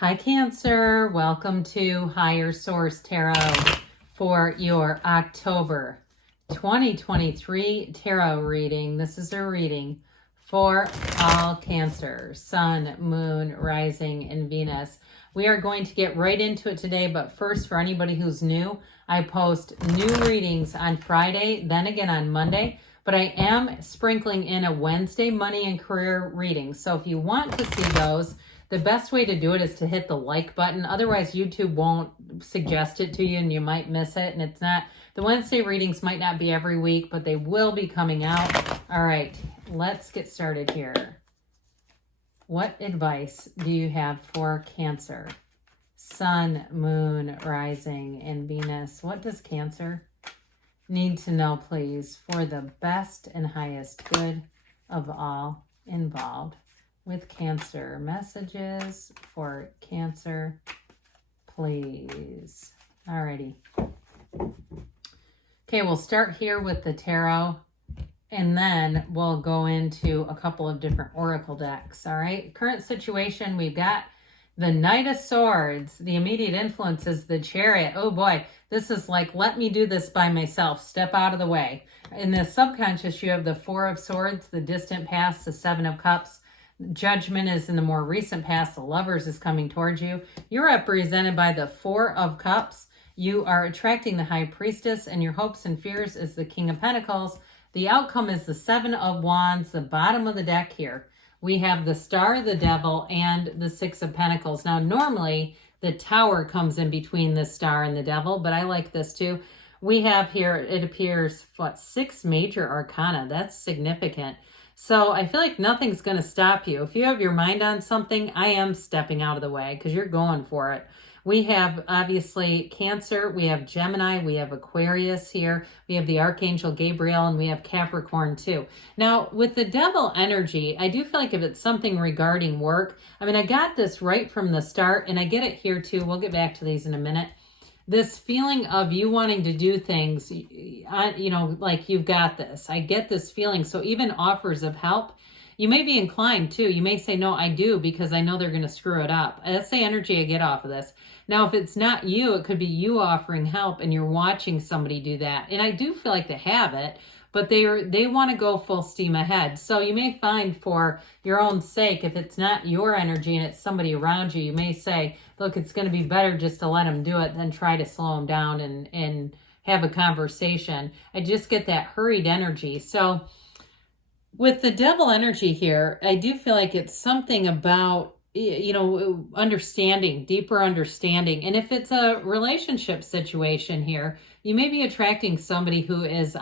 Hi, Cancer. Welcome to Higher Source Tarot for your October 2023 tarot reading. This is a reading for all Cancer, Sun, Moon, Rising, and Venus. We are going to get right into it today, but first, for anybody who's new, I post new readings on Friday, then again on Monday, but I am sprinkling in a Wednesday money and career reading. So if you want to see those, the best way to do it is to hit the like button. Otherwise, YouTube won't suggest it to you and you might miss it. And it's not, the Wednesday readings might not be every week, but they will be coming out. All right, let's get started here. What advice do you have for Cancer? Sun, Moon, Rising, and Venus. What does Cancer need to know, please, for the best and highest good of all involved? With Cancer, messages for Cancer, please. Alrighty. Okay, we'll start here with the tarot, and then we'll go into a couple of different oracle decks. All right, current situation, we've got the Knight of Swords. The immediate influence is the Chariot. Oh boy, this is like, let me do this by myself. Step out of the way. In the subconscious, you have the Four of Swords, the distant past, the Seven of Cups. Judgment is in the more recent past. The Lovers is coming towards you. You're represented by the Four of Cups. You are attracting the High Priestess, and your hopes and fears is the King of Pentacles. The outcome is the Seven of Wands, the bottom of the deck here. We have the Star, the Devil, and the Six of Pentacles. Now, normally, the Tower comes in between the Star and the Devil, but I like this too. We have here, it appears, what, 6 major arcana. That's significant. So I feel like nothing's going to stop you. If you have your mind on something, I am stepping out of the way because you're going for it. We have, obviously, Cancer. We have Gemini. We have Aquarius here. We have the Archangel Gabriel, and we have Capricorn too. Now, with the Devil energy, I do feel like if it's something regarding work, I mean, I got this right from the start, and I get it here too. We'll get back to these in a minute. This feeling of you wanting to do things, you know, like you've got this. I get this feeling. So even offers of help, you may be inclined to. You may say, no, I do, because I know they're going to screw it up. That's the energy I get off of this. Now, if it's not you, it could be you offering help and you're watching somebody do that. And I do feel like they have it, but they want to go full steam ahead. So you may find, for your own sake, if it's not your energy and it's somebody around you, you may say, look, it's going to be better just to let them do it than try to slow them down and have a conversation. I just get that hurried energy. So with the Devil energy here, I do feel like it's something about, you know, understanding, deeper understanding. And if it's a relationship situation here, you may be attracting somebody who is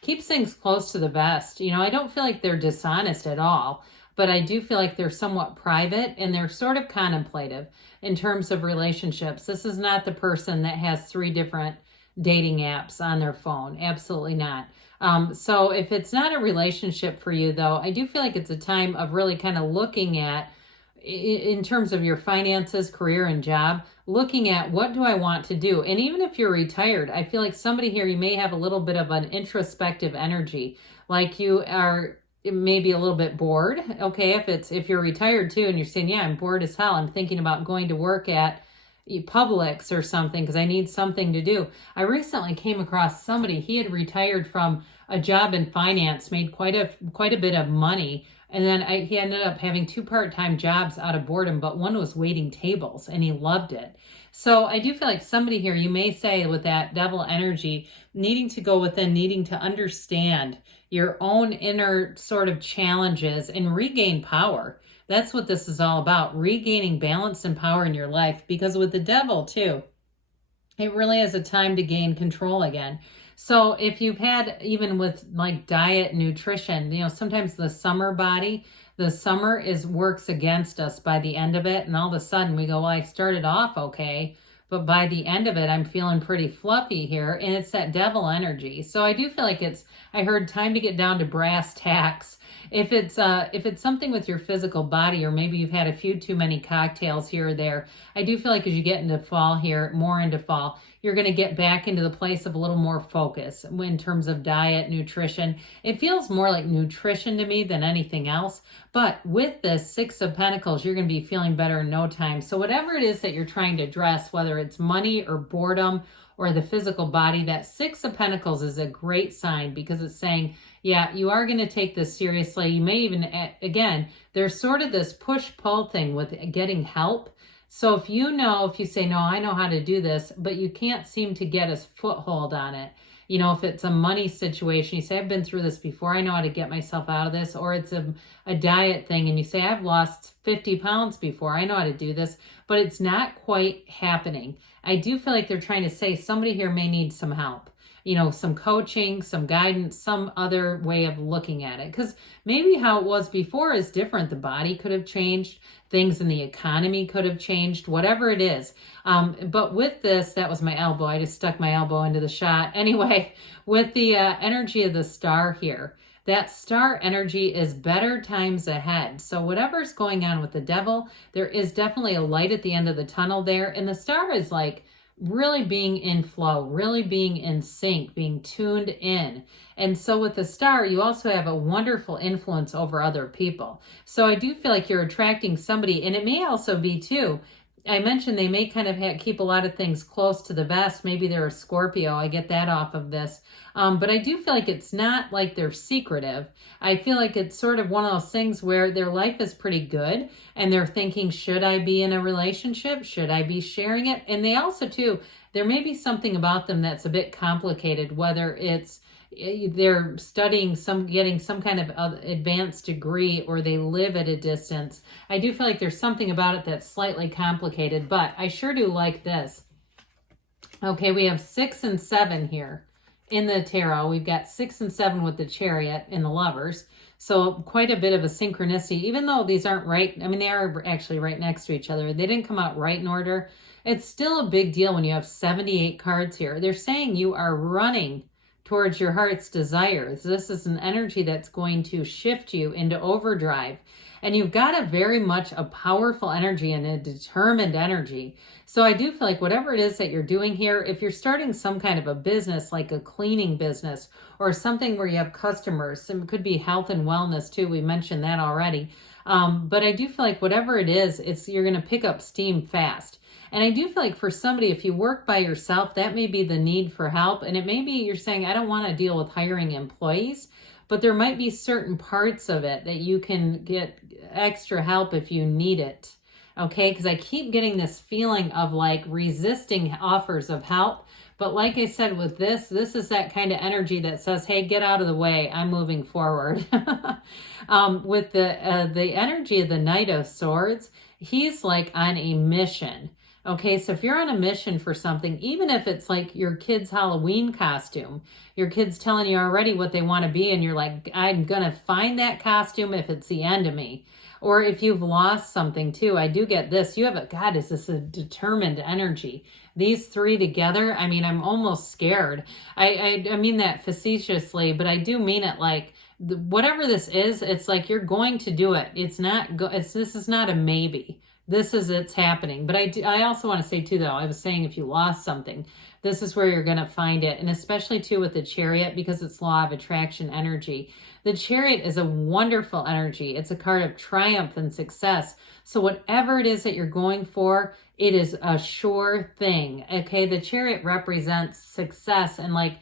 keeps things close to the vest. You know, I don't feel like they're dishonest at all, but I do feel like they're somewhat private and they're sort of contemplative in terms of relationships. This is not the person that has 3 different dating apps on their phone. Absolutely not. So if it's not a relationship for you, though, I do feel like it's a time of really kind of looking at, in terms of your finances, career, and job, looking at what do I want to do? And even if you're retired, I feel like somebody here, you may have a little bit of an introspective energy, like you are maybe a little bit bored. Okay, if you're retired too and you're saying, yeah, I'm bored as hell, I'm thinking about going to work at Publix or something because I need something to do. I recently came across somebody, he had retired from a job in finance, made quite a bit of money, and then he ended up having 2 part-time jobs out of boredom, but one was waiting tables, and he loved it. So I do feel like somebody here, you may say with that Devil energy, needing to go within, needing to understand your own inner sort of challenges and regain power. That's what this is all about, regaining balance and power in your life. Because with the Devil too, it really is a time to gain control again. So if you've had, even with like diet, nutrition, you know, sometimes the summer body, the summer works against us by the end of it. And all of a sudden we go, well, I started off okay, but by the end of it, I'm feeling pretty fluffy here. And it's that Devil energy. So I do feel like I heard time to get down to brass tacks If it's something with your physical body, or maybe you've had a few too many cocktails here or there, I do feel like as you get into fall here, more into fall, you're going to get back into the place of a little more focus in terms of diet, nutrition. It feels more like nutrition to me than anything else. But with this Six of Pentacles, you're going to be feeling better in no time. So whatever it is that you're trying to address, whether it's money or boredom or the physical body, that Six of Pentacles is a great sign, because it's saying, yeah, you are going to take this seriously. You may even, again, there's sort of this push-pull thing with getting help. So if you say, no, I know how to do this, but you can't seem to get a foothold on it. If it's a money situation, you say, I've been through this before, I know how to get myself out of this. Or it's a diet thing, and you say, I've lost 50 pounds before, I know how to do this, but it's not quite happening. I do feel like they're trying to say somebody here may need some help. Some coaching, some guidance, some other way of looking at it. Because maybe how it was before is different. The body could have changed. Things in the economy could have changed, whatever it is. But with this, that was my elbow. I just stuck my elbow into the shot. Anyway, with the energy of the star here, that star energy is better times ahead. So whatever's going on with the devil, there is definitely a light at the end of the tunnel there. And the star is like really being in flow, really being in sync, being tuned in. And so with the star, you also have a wonderful influence over other people. So I do feel like you're attracting somebody, and it may also be too, I mentioned they may kind of keep a lot of things close to the vest. Maybe they're a Scorpio. I get that off of this. But I do feel like it's not like they're secretive. I feel like it's sort of one of those things where their life is pretty good and they're thinking, should I be in a relationship? Should I be sharing it? And they also too, there may be something about them that's a bit complicated, whether it's they're studying getting some kind of advanced degree, or they live at a distance. I do feel like there's something about it that's slightly complicated, but I sure do like this. Okay, we have 6 and 7 here in the tarot. We've got 6 and 7 with the Chariot and the Lovers. So quite a bit of a synchronicity, even though these aren't right. I mean, they are actually right next to each other. They didn't come out right in order. It's still a big deal when you have 78 cards here. They're saying you are running towards your heart's desires. This is an energy that's going to shift you into overdrive. And you've got a very much a powerful energy and a determined energy. So I do feel like whatever it is that you're doing here, if you're starting some kind of a business, like a cleaning business or something where you have customers, it could be health and wellness too. We mentioned that already. But I do feel like whatever it is, you're going to pick up steam fast. And I do feel like for somebody, if you work by yourself, that may be the need for help. And it may be you're saying, I don't want to deal with hiring employees, but there might be certain parts of it that you can get extra help if you need it. Okay, because I keep getting this feeling of like resisting offers of help. But like I said, with this is that kind of energy that says, hey, get out of the way. I'm moving forward. With the energy of the Knight of Swords, he's like on a mission. Okay, so if you're on a mission for something, even if it's like your kid's Halloween costume, your kid's telling you already what they want to be, and you're like, I'm going to find that costume if it's the end of me. Or if you've lost something too, I do get this. You have God, is this a determined energy? These three together, I mean, I'm almost scared. I mean that facetiously, but I do mean it like, whatever this is, it's like you're going to do it. This is not a maybe. It's happening. But I also want to say too, though, I was saying if you lost something, this is where you're going to find it. And especially too with the Chariot, because it's law of attraction energy. The Chariot is a wonderful energy. It's a card of triumph and success. So whatever it is that you're going for, it is a sure thing. Okay. The Chariot represents success, and like,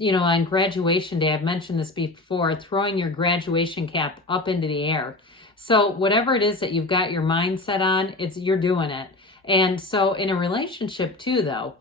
on graduation day, I've mentioned this before, throwing your graduation cap up into the air. So whatever it is that you've got your mindset on, you're doing it. And so in a relationship too, though,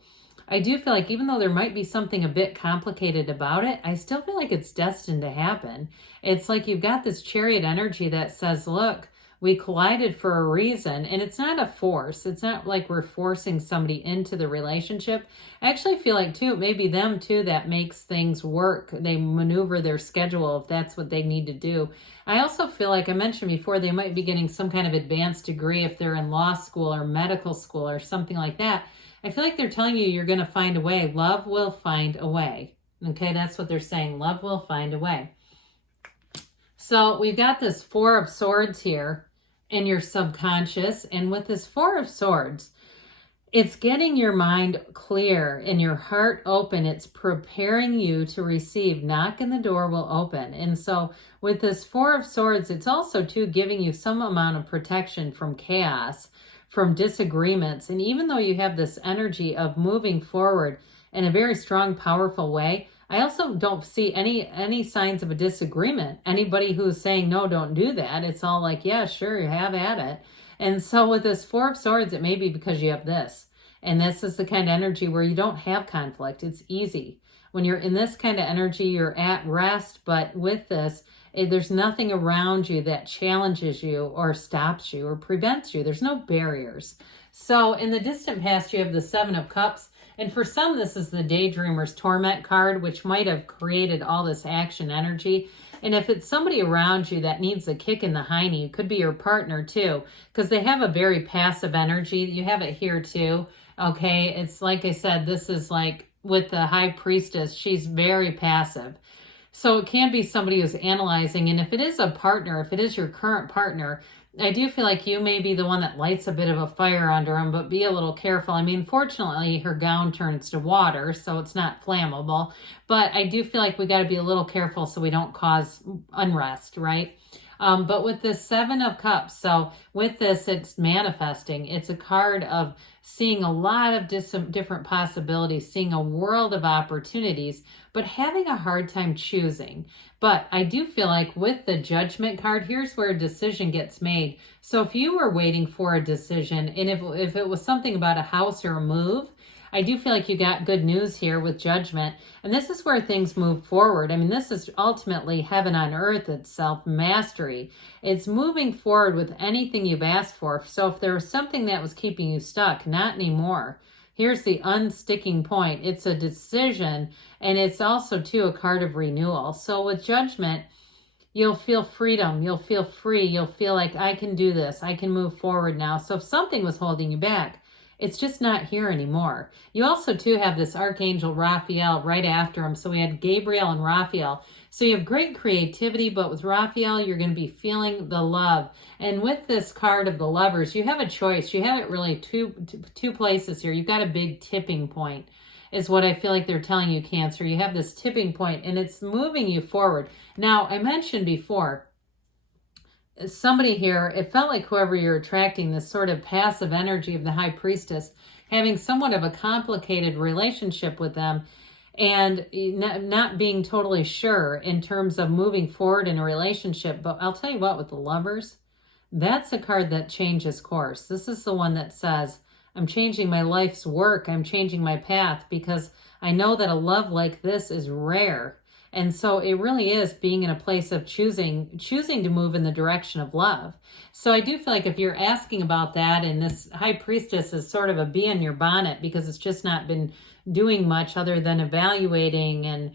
I do feel like even though there might be something a bit complicated about it, I still feel like it's destined to happen. It's like you've got this Chariot energy that says, look, we collided for a reason, and it's not a force. It's not like we're forcing somebody into the relationship. I actually feel like too, maybe them too, that makes things work. They maneuver their schedule if that's what they need to do. I also feel like I mentioned before, they might be getting some kind of advanced degree if they're in law school or medical school or something like that. I feel like they're telling you you're going to find a way. Love will find a way. Okay, that's what they're saying. Love will find a way. So we've got this Four of Swords here in your subconscious. And with this Four of Swords, it's getting your mind clear and your heart open. It's preparing you to receive. Knock and the door will open. And so with this Four of Swords, it's also too giving you some amount of protection from chaos, from disagreements. And even though you have this energy of moving forward in a very strong, powerful way, I also don't see any signs of a disagreement. Anybody who's saying, no, don't do that, it's all like, yeah, sure, you have at it. And so with this Four of Swords, it may be because you have this. And this is the kind of energy where you don't have conflict. It's easy. When you're in this kind of energy, you're at rest. But with this, there's nothing around you that challenges you or stops you or prevents you. There's no barriers. So in the distant past, you have the Seven of Cups. And for some, this is the Daydreamer's Torment card, which might have created all this action energy. And if it's somebody around you that needs a kick in the hiney, it could be your partner too, because they have a very passive energy. You have it here too. Okay, it's like I said, this is like with the High Priestess, she's very passive. So it can be somebody who's analyzing. And if it is a partner, if it is your current partner, I do feel like you may be the one that lights a bit of a fire under them, but be a little careful. I mean, fortunately, her gown turns to water, so it's not flammable. But I do feel like we got to be a little careful so we don't cause unrest, right? But with this Seven of Cups, so with this, it's manifesting. It's a card of seeing a lot of different possibilities, seeing a world of opportunities, but having a hard time choosing. But I do feel like with the Judgment card, here's where a decision gets made. So if you were waiting for a decision, and if it was something about a house or a move, I do feel like you got good news here with Judgment. And this is where things move forward. I mean, this is ultimately heaven on earth itself, mastery. It's moving forward with anything you've asked for. So if there was something that was keeping you stuck, not anymore. Here's the unsticking point. It's a decision, and it's also, too, a card of renewal. So with Judgment, you'll feel freedom. You'll feel free. You'll feel like, I can do this. I can move forward now. So if something was holding you back, it's just not here anymore. You also, too, have this Archangel Raphael right after him. So we had Gabriel and Raphael. So you have great creativity, but with Raphael, you're going to be feeling the love. And with this card of the Lovers, you have a choice. You have it really two places here. You've got a big tipping point is what I feel like they're telling you, Cancer. You have this tipping point, and it's moving you forward. Now, I mentioned before, somebody here, it felt like whoever you're attracting, this sort of passive energy of the High Priestess, having somewhat of a complicated relationship with them and not being totally sure in terms of moving forward in a relationship. But I'll tell you what, with the Lovers, that's a card that changes course. This is the one that says, I'm changing my life's work. I'm changing my path because I know that a love like this is rare. And so it really is being in a place of choosing to move in the direction of love. So I do feel like if you're asking about that, and this High Priestess is sort of a bee in your bonnet because it's just not been doing much other than evaluating and,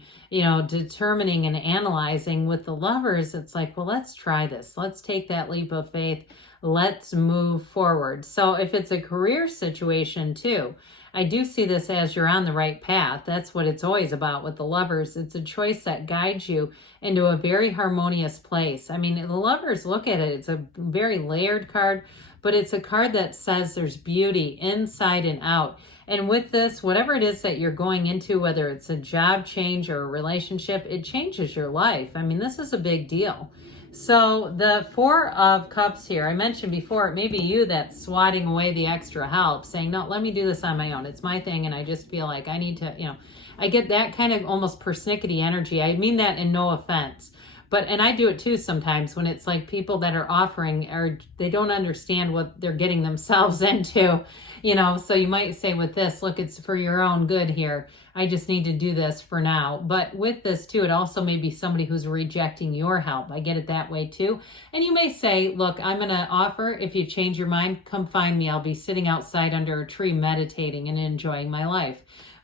determining and analyzing. With the Lovers, it's like, well, let's try this. Let's take that leap of faith. Let's move forward. So if it's a career situation too, I do see this as you're on the right path. That's what it's always about with the Lovers. It's a choice that guides you into a very harmonious place. I mean, the Lovers, look at it. It's a very layered card, but it's a card that says there's beauty inside and out. And with this, whatever it is that you're going into, whether it's a job change or a relationship, it changes your life. I mean, this is a big deal. So the Four of Cups here, I mentioned before, it may be you that's swatting away the extra help, saying, no, let me do this on my own. It's my thing, and I just feel like I need to, I get that kind of almost persnickety energy. I mean that in no offense. And I do it too sometimes when it's like people that are offering, or they don't understand what they're getting themselves into, so you might say with this, look, it's for your own good here. I just need to do this for now. But with this too, it also may be somebody who's rejecting your help. I get it that way too. And you may say, look, I'm going to offer, if you change your mind, come find me. I'll be sitting outside under a tree meditating and enjoying my life.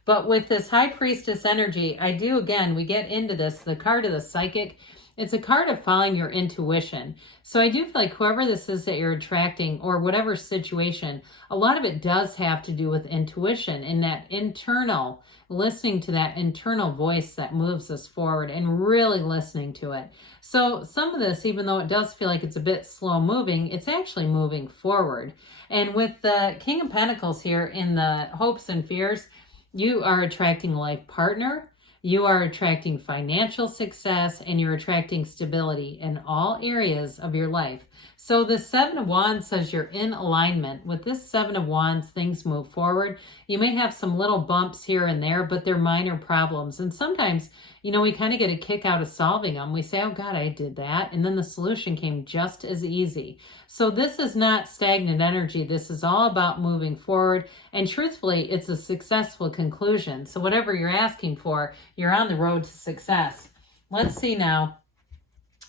But with this High Priestess energy, we get into this, the card of the Psychic. It's a card of following your intuition. So I do feel like whoever this is that you're attracting or whatever situation, a lot of it does have to do with intuition and that internal, listening to that internal voice that moves us forward and really listening to it. So some of this, even though it does feel like it's a bit slow moving, it's actually moving forward. And with the King of Pentacles here in the hopes and fears, you are attracting a life partner. You are attracting financial success and you're attracting stability in all areas of your life. So the Seven of Wands says you're in alignment. With this Seven of Wands, things move forward. You may have some little bumps here and there, but they're minor problems. And sometimes, you know, we kind of get a kick out of solving them. We say, oh God, I did that. And then the solution came just as easy. So this is not stagnant energy. This is all about moving forward. And truthfully, it's a successful conclusion. So whatever you're asking for, you're on the road to success. Let's see now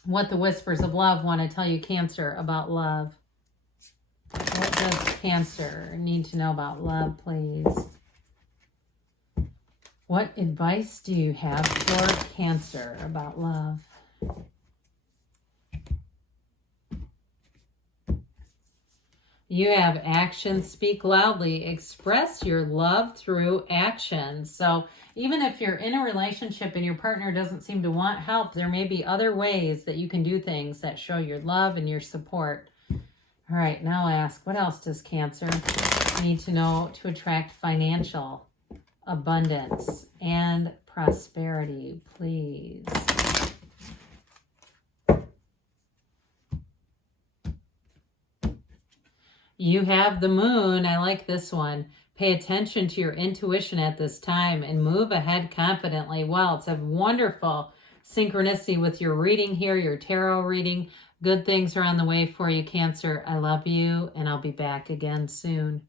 what the Whispers of Love want to tell you, Cancer, about love. What does Cancer need to know about love, please? What advice do you have for Cancer about love? You have action. Speak loudly. Express your love through action. So even if you're in a relationship and your partner doesn't seem to want help, there may be other ways that you can do things that show your love and your support. All right, now I'll ask, what else does Cancer need to know to attract financial abundance and prosperity, please? You have the Moon. I like this one. Pay attention to your intuition at this time and move ahead confidently. Wow, it's a wonderful synchronicity with your reading here, your tarot reading. Good things are on the way for you, Cancer. I love you, and I'll be back again soon.